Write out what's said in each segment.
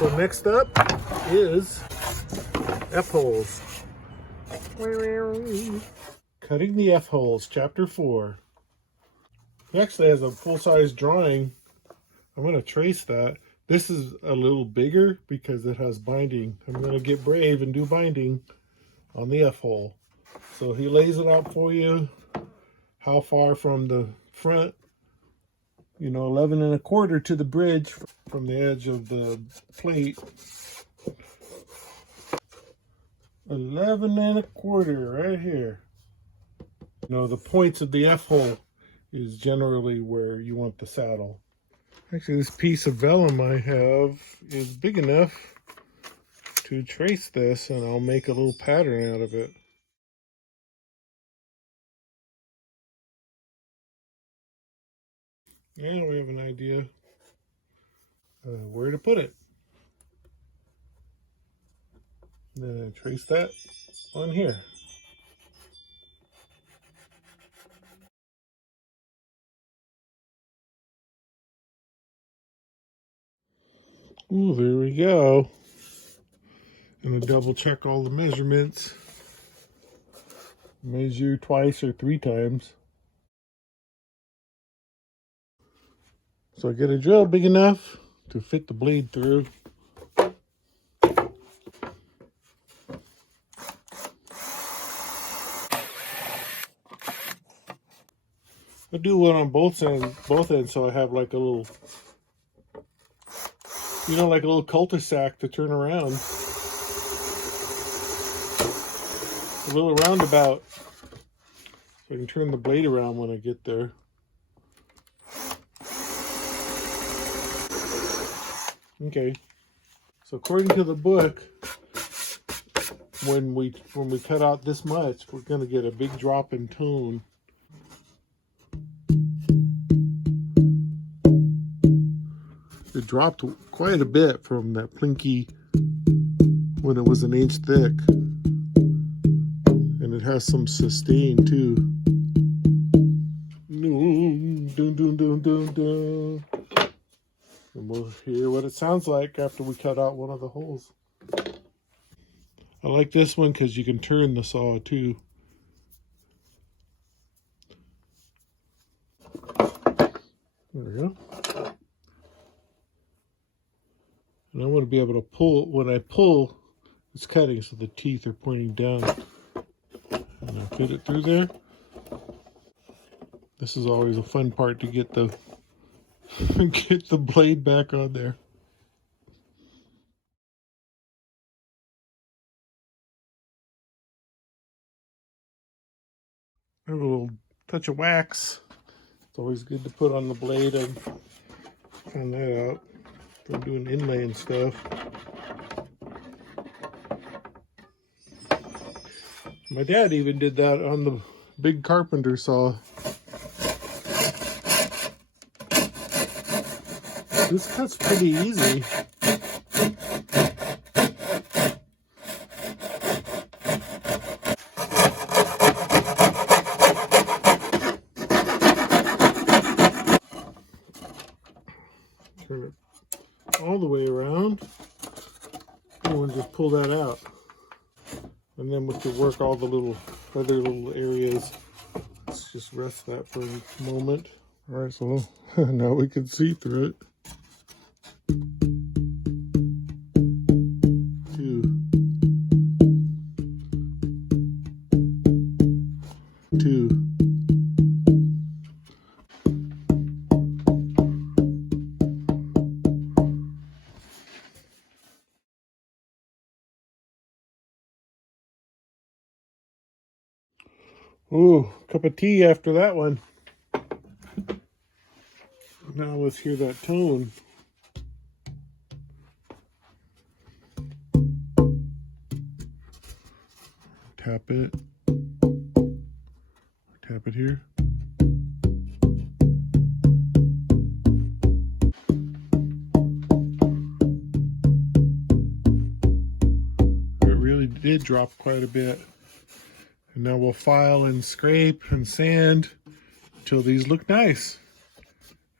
So next up is F-holes. Cutting the F-holes, chapter 4. He actually has a full-size drawing. I'm going to trace that. This is a little bigger because it has binding. I'm going to get brave and do binding on the F-hole. So he lays it out for you. How far from the front, 11 1/4 to the bridge from the edge of the plate. 11 1/4 right here. The points of the F-hole is generally where you want the saddle. Actually, this piece of vellum I have is big enough to trace this, and I'll make a little pattern out of it. And we have an idea where to put it. Then I trace that on here. Ooh, there we go. I'm going to double check all the measurements. Measure twice or 3 times. So I get a drill big enough to fit the blade through. I do one on both ends, so I have like a little, like a little cul-de-sac to turn around. A little roundabout, so I can turn the blade around when I get there. Okay, so according to the book, when we cut out this much, we're going to get a big drop in tone. It dropped quite a bit from that plinky when it was 1 inch thick. And it has some sustain too. Dun, dun, dun, dun, dun. And we'll hear what it sounds like after we cut out one of the holes. I like this one because you can turn the saw too. There we go. And I want to be able to pull. When I pull, it's cutting, so the teeth are pointing down. And I fit it through there. This is always a fun part, to get the blade back on there. A little touch of wax. It's always good to put on the blade. I found that out from doing inlay and stuff. My dad even did that on the big carpenter saw. This cut's pretty easy. Turn it all the way around, and we'll just pull that out. And then we can work all the other little areas. Let's just rest that for a moment. All right, so now we can see through it. 2. Ooh, cup of tea after that one. Now let's hear that tone. Tap it. Tap it here. It really did drop quite a bit. And now we'll file and scrape and sand until these look nice.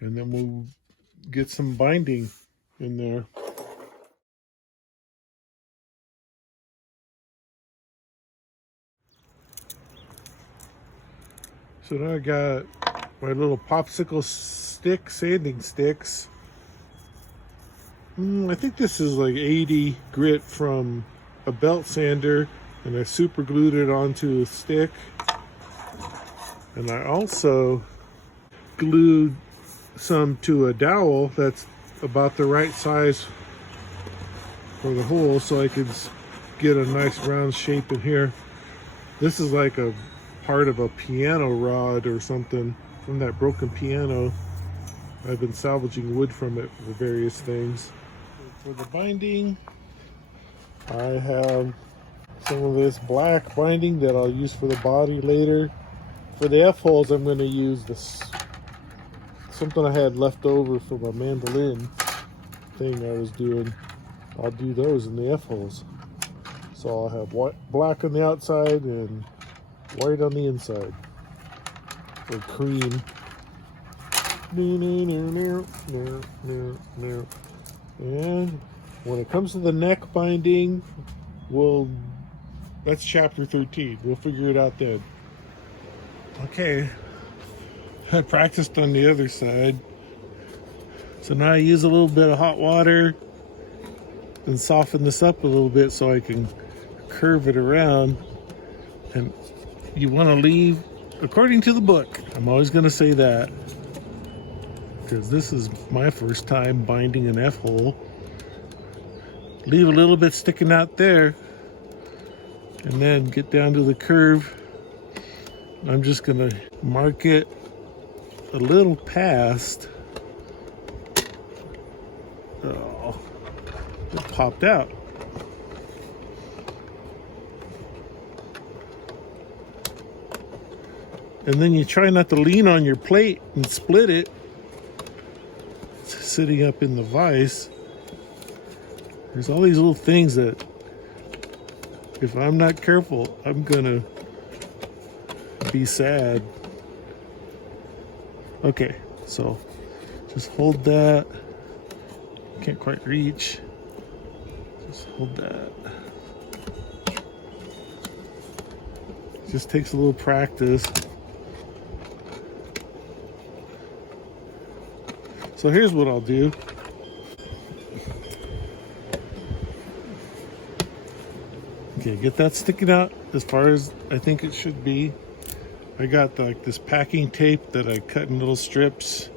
And then we'll get some binding in there. So now I got my little popsicle stick, sanding sticks. I think this is like 80 grit from a belt sander, and I super glued it onto a stick. And I also glued some to a dowel that's about the right size for the hole, so I could get a nice round shape in here. This is like a part of a piano rod or something from that broken piano. I've been salvaging wood from it for various things. For the binding, I have some of this black binding that I'll use for the body later. For the F-holes, I'm going to use this, something I had left over from a mandolin thing I was doing. I'll do those in the F-holes. So I'll have white, black on the outside and white on the inside, or cream. And when it comes to the neck binding, that's chapter 13. We'll figure it out then. Okay, I practiced on the other side. So now I use a little bit of hot water and soften this up a little bit so I can curve it around. And you want to leave, according to the book, I'm always going to say that, because this is my first time binding an F-hole. Leave a little bit sticking out there, and then get down to the curve. I'm just going to mark it a little past. Oh, it popped out. And then you try not to lean on your plate and split it. It's sitting up in the vise. There's all these little things that, if I'm not careful, I'm gonna be sad. Okay, so just hold that. Can't quite reach. Just hold that. Just takes a little practice. So here's what I'll do. Okay, get that sticking out as far as I think it should be. I got like this packing tape that I cut in little strips,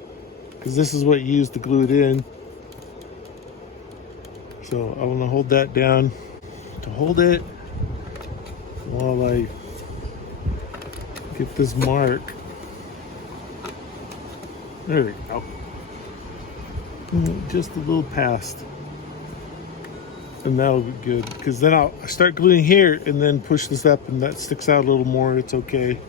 because this is what you use to glue it in. So I want to hold that down to hold it while I get this mark. There we go. Just a little past. And that'll be good, because then I'll start gluing here and then push this up, and that sticks out a little more. It's okay.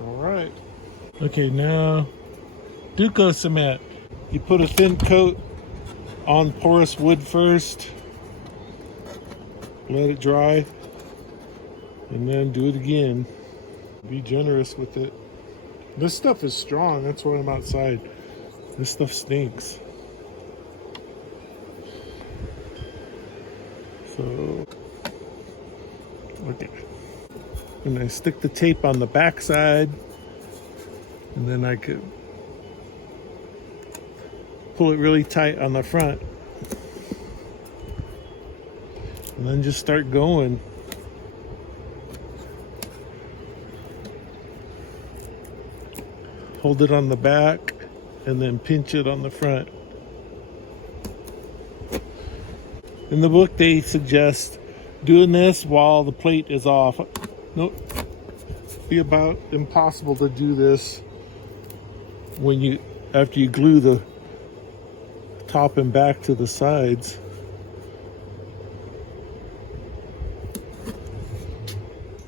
All right. Okay, now Duco cement. You put a thin coat on porous wood first. Let it dry. And then do it again. Be generous with it. This stuff is strong, that's why I'm outside. This stuff stinks. So, okay. And I stick the tape on the back side, and then I could pull it really tight on the front. And then just start going. Hold it on the back and then pinch it on the front. In the book, they suggest doing this while the plate is off. Nope. Be about impossible to do this after you glue the top and back to the sides.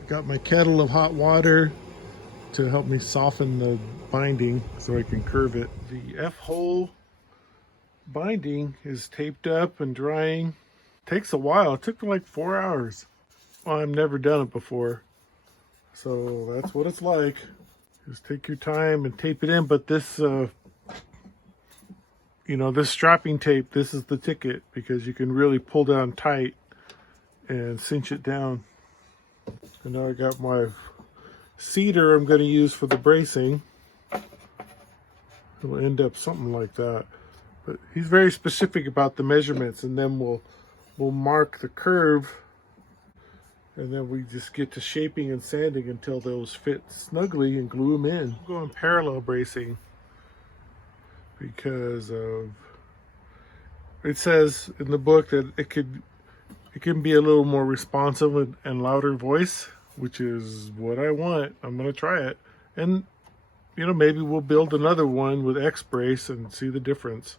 Got my kettle of hot water to help me soften the binding so I can curve it. The F-hole binding is taped up and drying. Takes a while. It took like 4 hours. Well, I've never done it before, so that's what it's like. Just take your time and tape it in. But this you know, this strapping tape, this is the ticket, because you can really pull down tight and cinch it down. And now I got my cedar I'm going to use for the bracing. It'll end up something like that. But he's very specific about the measurements, and then we'll mark the curve, and then we just get to shaping and sanding until those fit snugly and glue them in. I'm going parallel bracing because of, it says in the book that it can be a little more responsive and louder voice, which is what I want. I'm going to try it. And, you know, maybe we'll build another one with X brace and see the difference.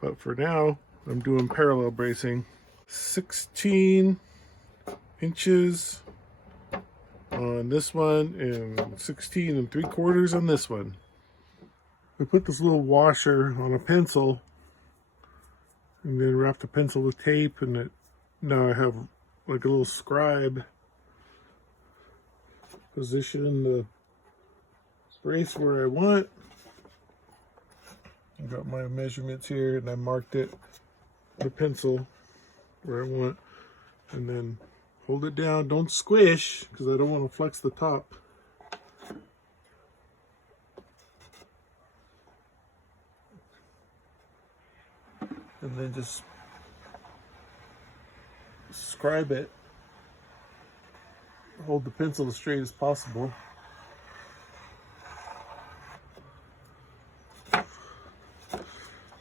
But for now, I'm doing parallel bracing. 16 inches on this one and 16 3/4 on this one. I put this little washer on a pencil and then wrap the pencil with tape, and now I have like a little scribe. Position the brace where I want. I got my measurements here, and I marked it with a pencil where I want, and then hold it down. Don't squish, because I don't want to flex the top. And then just scribe it. Hold the pencil as straight as possible.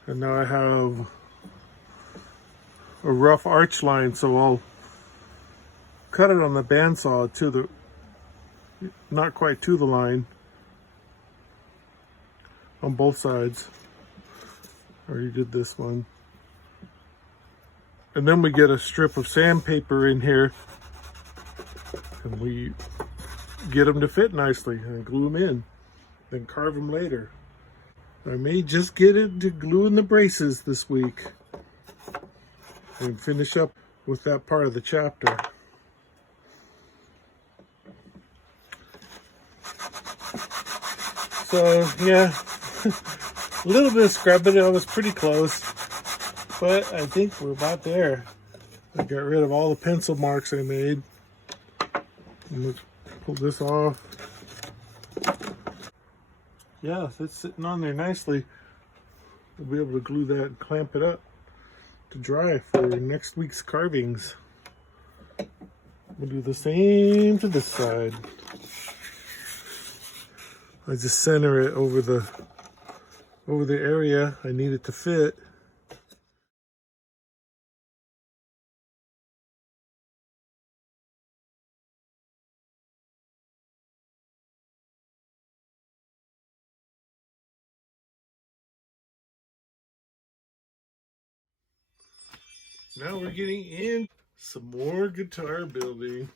And now I have a rough arch line, so I'll cut it on the bandsaw to the, not quite to the line, on both sides. I already did this one. And then we get a strip of sandpaper in here, and we get them to fit nicely and glue them in, then carve them later. I may just get it to glue in the braces this week and finish up with that part of the chapter. So yeah, a little bit of scrubbing. I was pretty close, but I think we're about there. I got rid of all the pencil marks I made. Let's pull this off. Yeah, it's sitting on there nicely. We'll be able to glue that and clamp it up to dry for next week's carvings. We'll do the same to this side. I just center it over the area I need it to fit. Now we're getting in some more guitar building.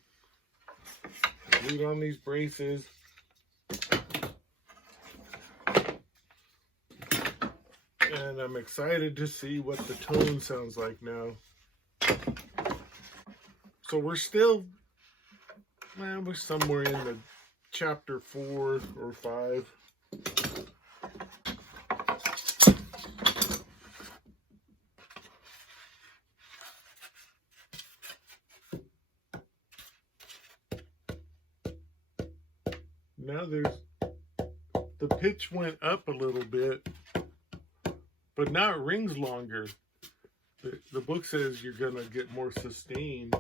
Glued on these braces. And I'm excited to see what the tone sounds like now. So we're still, we're somewhere in the chapter 4 or 5. Now the pitch went up a little bit, but now it rings longer. The book says you're gonna get more sustain.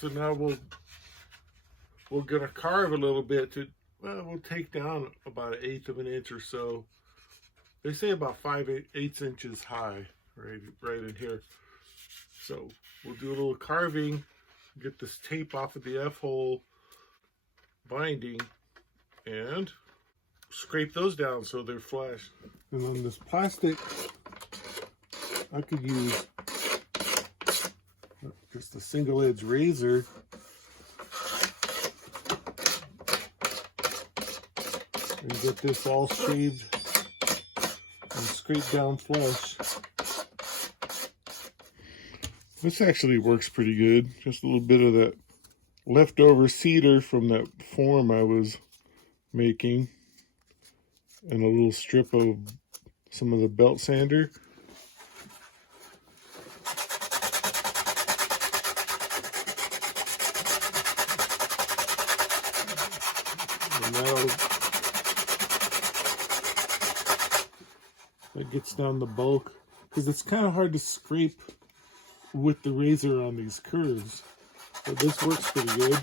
So now we're gonna carve a little bit to, we'll take down about 1/8 of an inch or so. They say about 5/8 inches high, right in here. So we'll do a little carving, get this tape off of the F-hole binding, and scrape those down so they're flush. And on this plastic, I could use just a single edge razor and get this all shaved and scraped down flush. This actually works pretty good. Just a little bit of that leftover cedar from that form I was making, and a little strip of some of the belt sander. And that gets down the bulk, because it's kind of hard to scrape with the razor on these curves. But this works pretty good.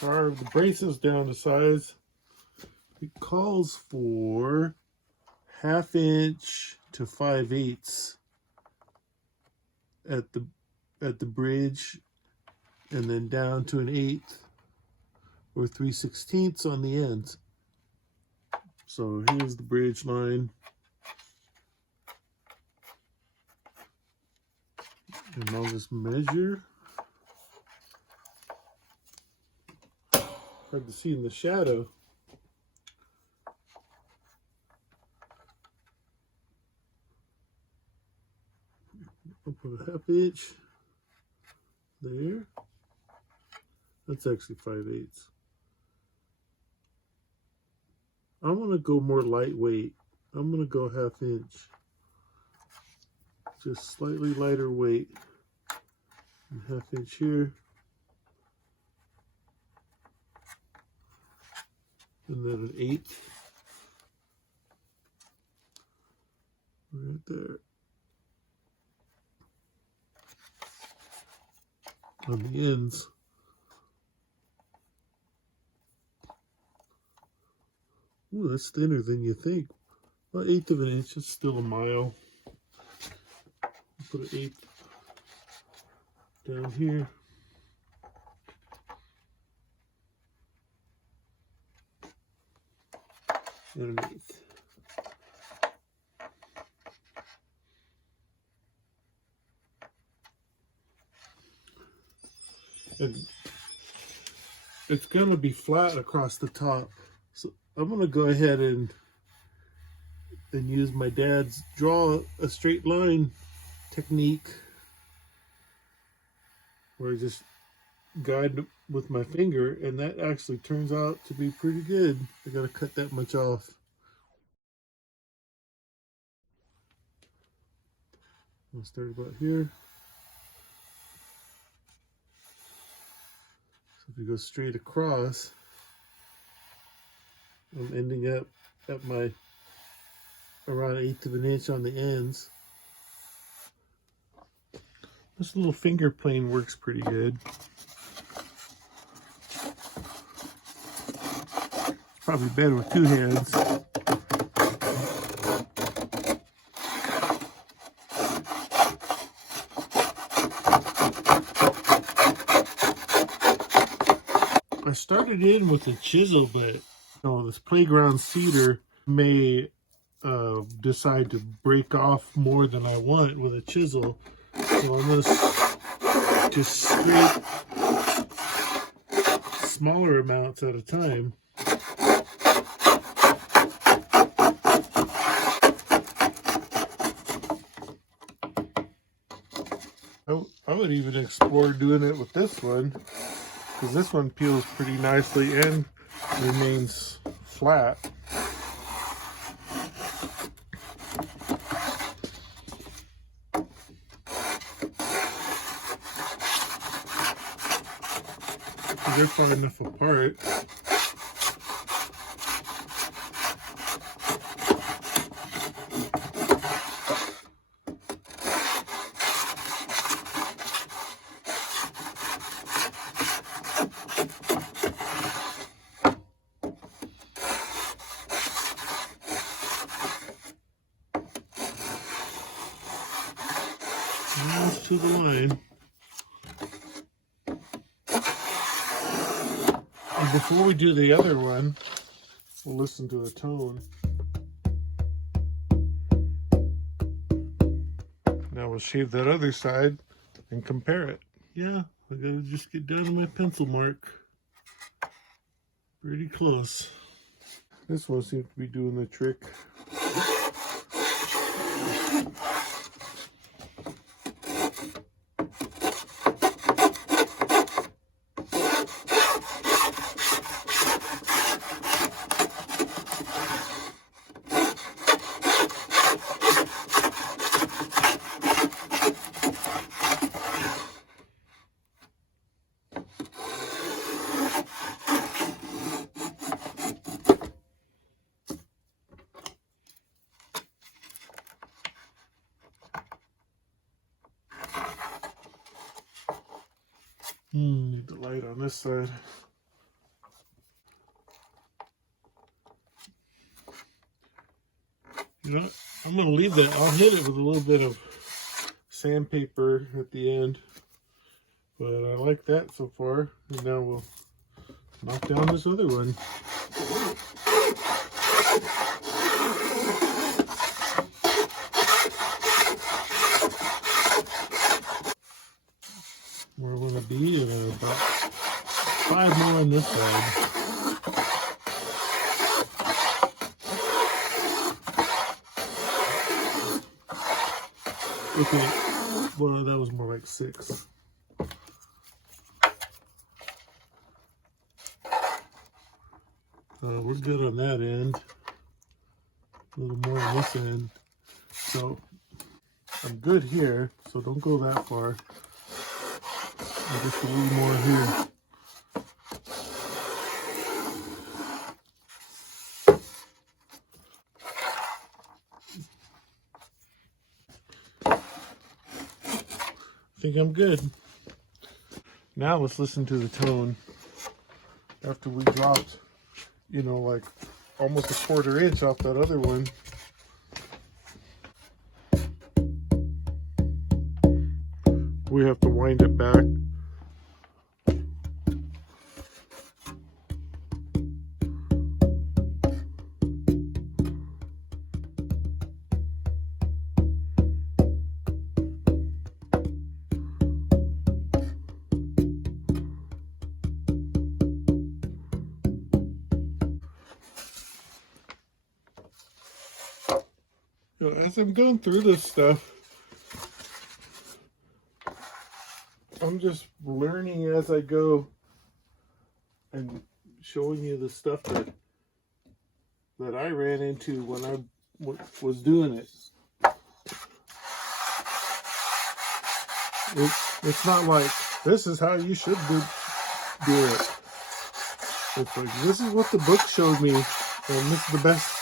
So the brace is down to size. It calls for 1/2 inch to 5/8 at the bridge, and then down to 1/8 or 3/16 on the ends. So here's the bridge line. And I'll just measure. Hard to see in the shadow. I'll put a 1/2 inch there. That's actually 5/8. I'm going to go more lightweight. I'm going to go 1/2 inch. Just slightly lighter weight. And 1/2 inch here. And then 1/8. Right there. On the ends. Ooh, that's thinner than you think. About 1/8 of an inch. It's still a mile. Put an 1/8 down here. And 1/8. And it's going to be flat across the top. So I'm going to go ahead and use my dad's draw a straight line technique, where I just guide with my finger, and that actually turns out to be pretty good. I got to cut that much off. I'll start about here. So if you go straight across, I'm ending up at my around 1/8 of an inch on the ends. This little finger plane works pretty good. It's probably better with 2 hands. I started in with a chisel, but this playground cedar may decide to break off more than I want with a chisel. So I'm going to just scrape smaller amounts at a time. I would even explore doing it with this one, because this one peels pretty nicely and remains flat. They're far enough apart. Almost to the line. And before we do the other one, we'll listen to the tone. Now we'll shave that other side and compare it. Yeah, I gotta just get down to my pencil mark. Pretty close. This one seems to be doing the trick. Need the light on this side. You know what? I'm going to leave that. I'll hit it with a little bit of sandpaper at the end. But I like that so far. And now we'll knock down this other one. We're going to be at about 5 more on this side. Okay, well that was more like 6. We're good on that end. A little more on this end. So I'm good here, so don't go that far. Just a little more here. I think I'm good. Now let's listen to the tone. After we dropped, you know, like almost a 1/4 inch off that other one. We have to wind it back. You know, as I'm going through this stuff, I'm just learning as I go and showing you the stuff that I ran into when I was doing it. It's not like this is how you should do it. It's like this is what the book showed me, and this is the best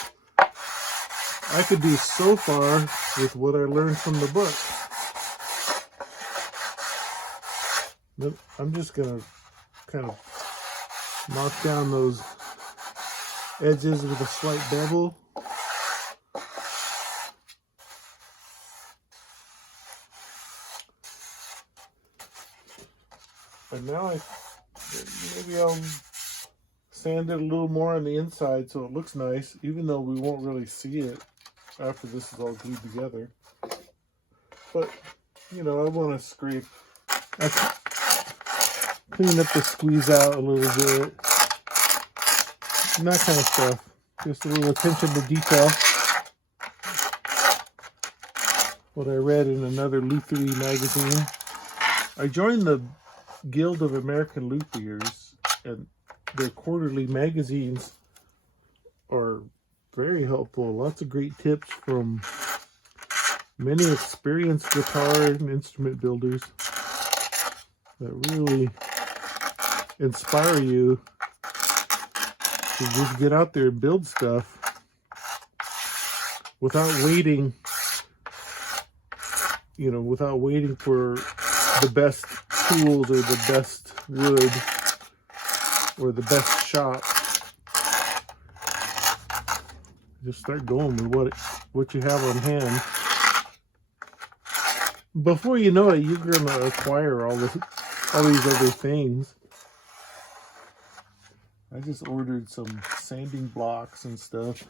I could do so far with what I learned from the book. But I'm just gonna kind of knock down those edges with a slight bevel. And now maybe I'll sand it a little more on the inside so it looks nice, even though we won't really see it after this is all glued together. But, you know, I want to scrape, clean up the squeeze out a little bit, and that kind of stuff. Just a little attention to detail. What I read in another lutherie magazine. I joined the Guild of American Luthiers, and their quarterly magazines are very helpful. Lots of great tips from many experienced guitar and instrument builders that really inspire you to just get out there and build stuff without waiting, you know, without waiting for the best tools or the best wood or the best shop. Just start going with what you have on hand. Before you know it, you're gonna acquire all these other things. I just ordered some sanding blocks and stuff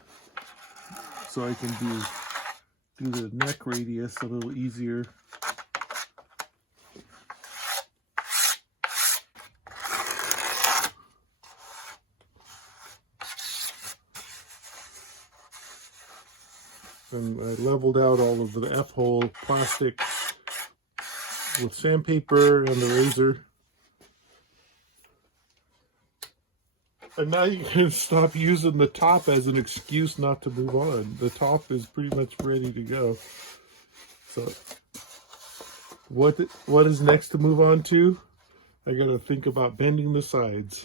so I can do the neck radius a little easier. And I leveled out all of the F-hole plastic with sandpaper and the razor. And now you can stop using the top as an excuse not to move on. The top is pretty much ready to go. So what is next to move on to? I gotta think about bending the sides.